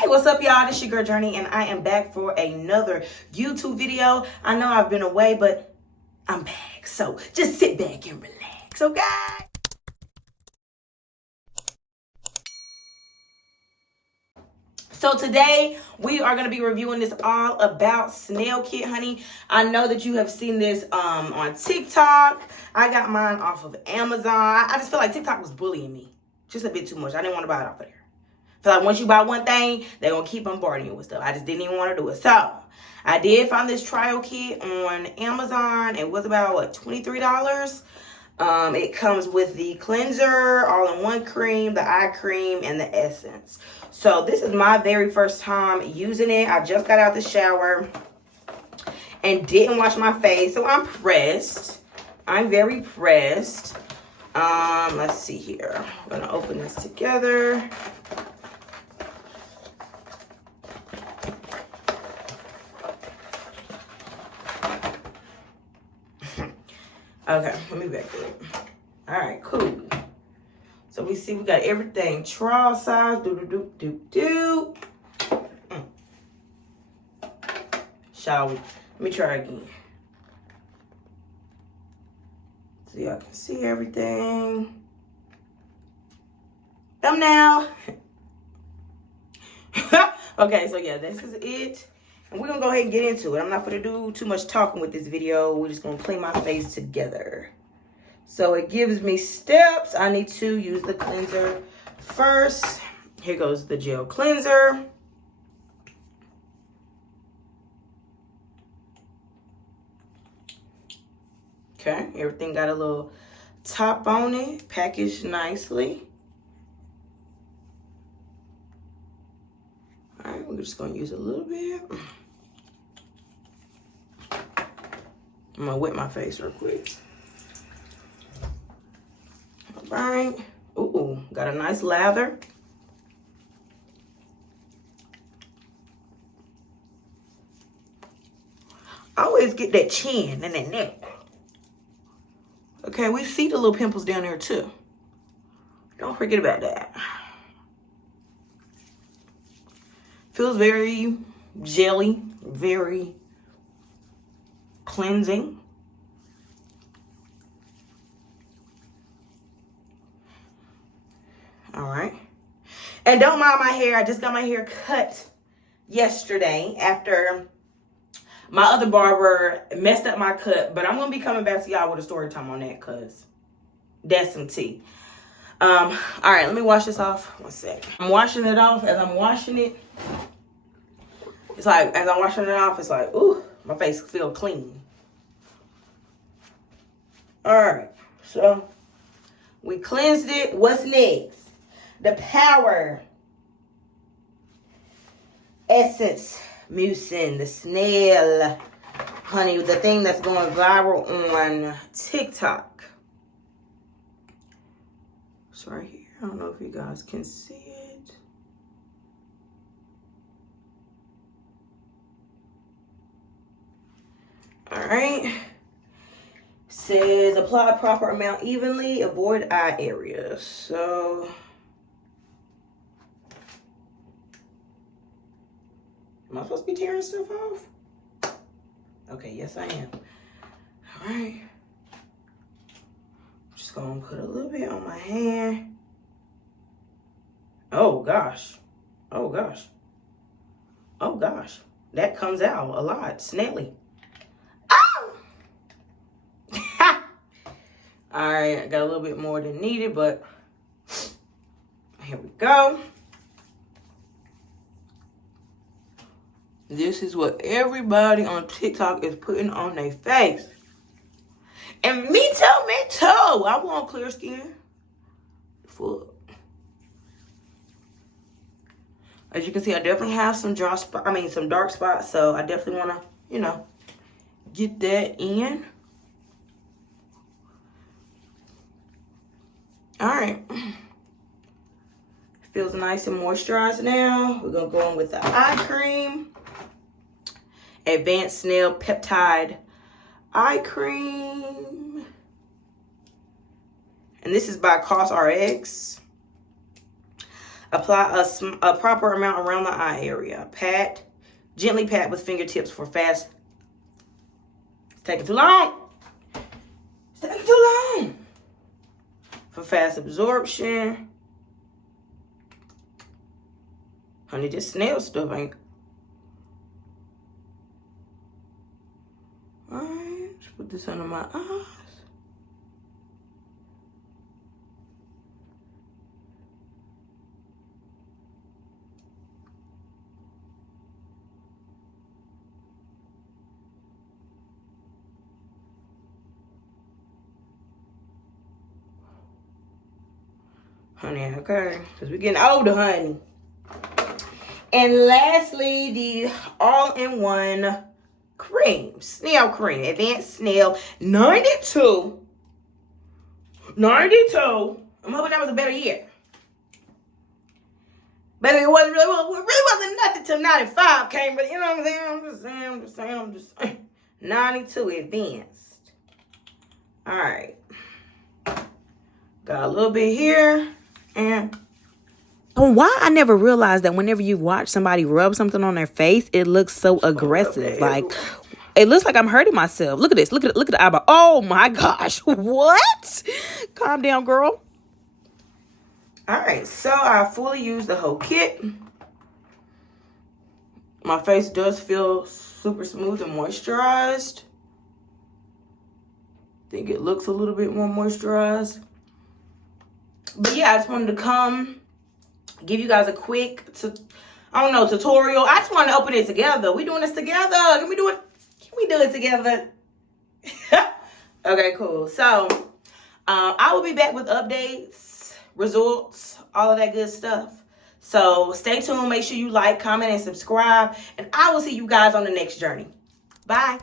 Hey, what's up, y'all? This your girl Journey, and I am back for another YouTube video. I know I've been away, but I'm back. So just sit back and relax, okay? So today we are going to be reviewing this all about Snail Kit, honey. I know that you have seen this on TikTok. I got mine off of Amazon. I just feel like TikTok was bullying me just a bit too much. I didn't want to buy it off of there. I feel like once you buy one thing, they're going to keep bombarding you with stuff. I just didn't even want to do it. So I did find this trial kit on Amazon. It was about, what, $23? It comes with the cleanser, all-in-one cream, the eye cream, and the essence. So this is my very first time using it. I just got out the shower and didn't wash my face, so I'm pressed. I'm very pressed. Let's see here. I'm gonna open this together. Okay, let me back it. All right, cool. So we see we got everything. Trial size, do. Shall we? Let me try again. So y'all can see everything. Thumbnail. Okay, so yeah, this is it. And we're going to go ahead and get into it. I'm not going to do too much talking with this video. We're just going to clean my face together. So it gives me steps. I need to use the cleanser first. Here goes the gel cleanser. Okay, everything got a little top on it, packaged nicely. All right, we're just going to use a little bit. I'm going to wet my face real quick. All right. Ooh, got a nice lather. I always get that chin and that neck. Okay, we see the little pimples down there too. Don't forget about that. Feels very jelly, very cleansing. All right. And don't mind my hair. I just got my hair cut yesterday after my other barber messed up my cut. But I'm going to be coming back to y'all with a story time on that because that's some tea. All right, let me wash this off. 1 sec. I'm washing it off. As I'm washing it, it's like, as I'm washing it off, it's like, ooh, my face feels clean. All right, so we cleansed it. What's next? The Power Essence Mucin, the Snail, honey, the thing that's going viral on TikTok. It's right here. I don't know if you guys can see it. All right. Says apply proper amount evenly, avoid eye areas. So am I supposed to be tearing stuff off? Okay, yes I am. All right. I'm just gonna put a little bit on my hand. Oh gosh. Oh gosh. Oh gosh. That comes out a lot. Snaily. All right, I got a little bit more than needed, but here we go. This is what everybody on TikTok is putting on their face. And me too. I want clear skin. Full. As you can see, I definitely have some some dark spots, so I definitely want to, get that in. All right, feels nice and moisturized now. We're gonna go in with the eye cream, Advanced Snail Peptide Eye Cream, and this is by COSRX. Apply a proper amount around the eye area. Pat, gently pat with fingertips for fast. It's taking too long. It's taking too long. For fast absorption. Honey, this snail stuff ain't. Alright, let's put this under my eyes. Honey, okay? Because we're getting older, honey. And lastly, the all-in-one cream. Snail cream. Advanced Snail 92. 92. I'm hoping that was a better year. But it wasn't really wasn't nothing till 95 came, but you know what I'm saying? I'm just saying. 92 advanced. Alright. Got a little bit here. And why I never realized that whenever you watch somebody rub something on their face, it looks so aggressive. Like, it looks like I'm hurting myself. Look at this. Look at the eyeball. Oh my gosh. What? Calm down, girl. Alright, so I fully used the whole kit. My face does feel super smooth and moisturized. I think it looks a little bit more moisturized. But yeah, I just wanted to come give you guys a quick, tutorial. I just wanted to open it together. We doing this together. Can we do it together? Okay, cool. So, I will be back with updates, results, all of that good stuff. So, stay tuned. Make sure you like, comment, and subscribe. And I will see you guys on the next journey. Bye.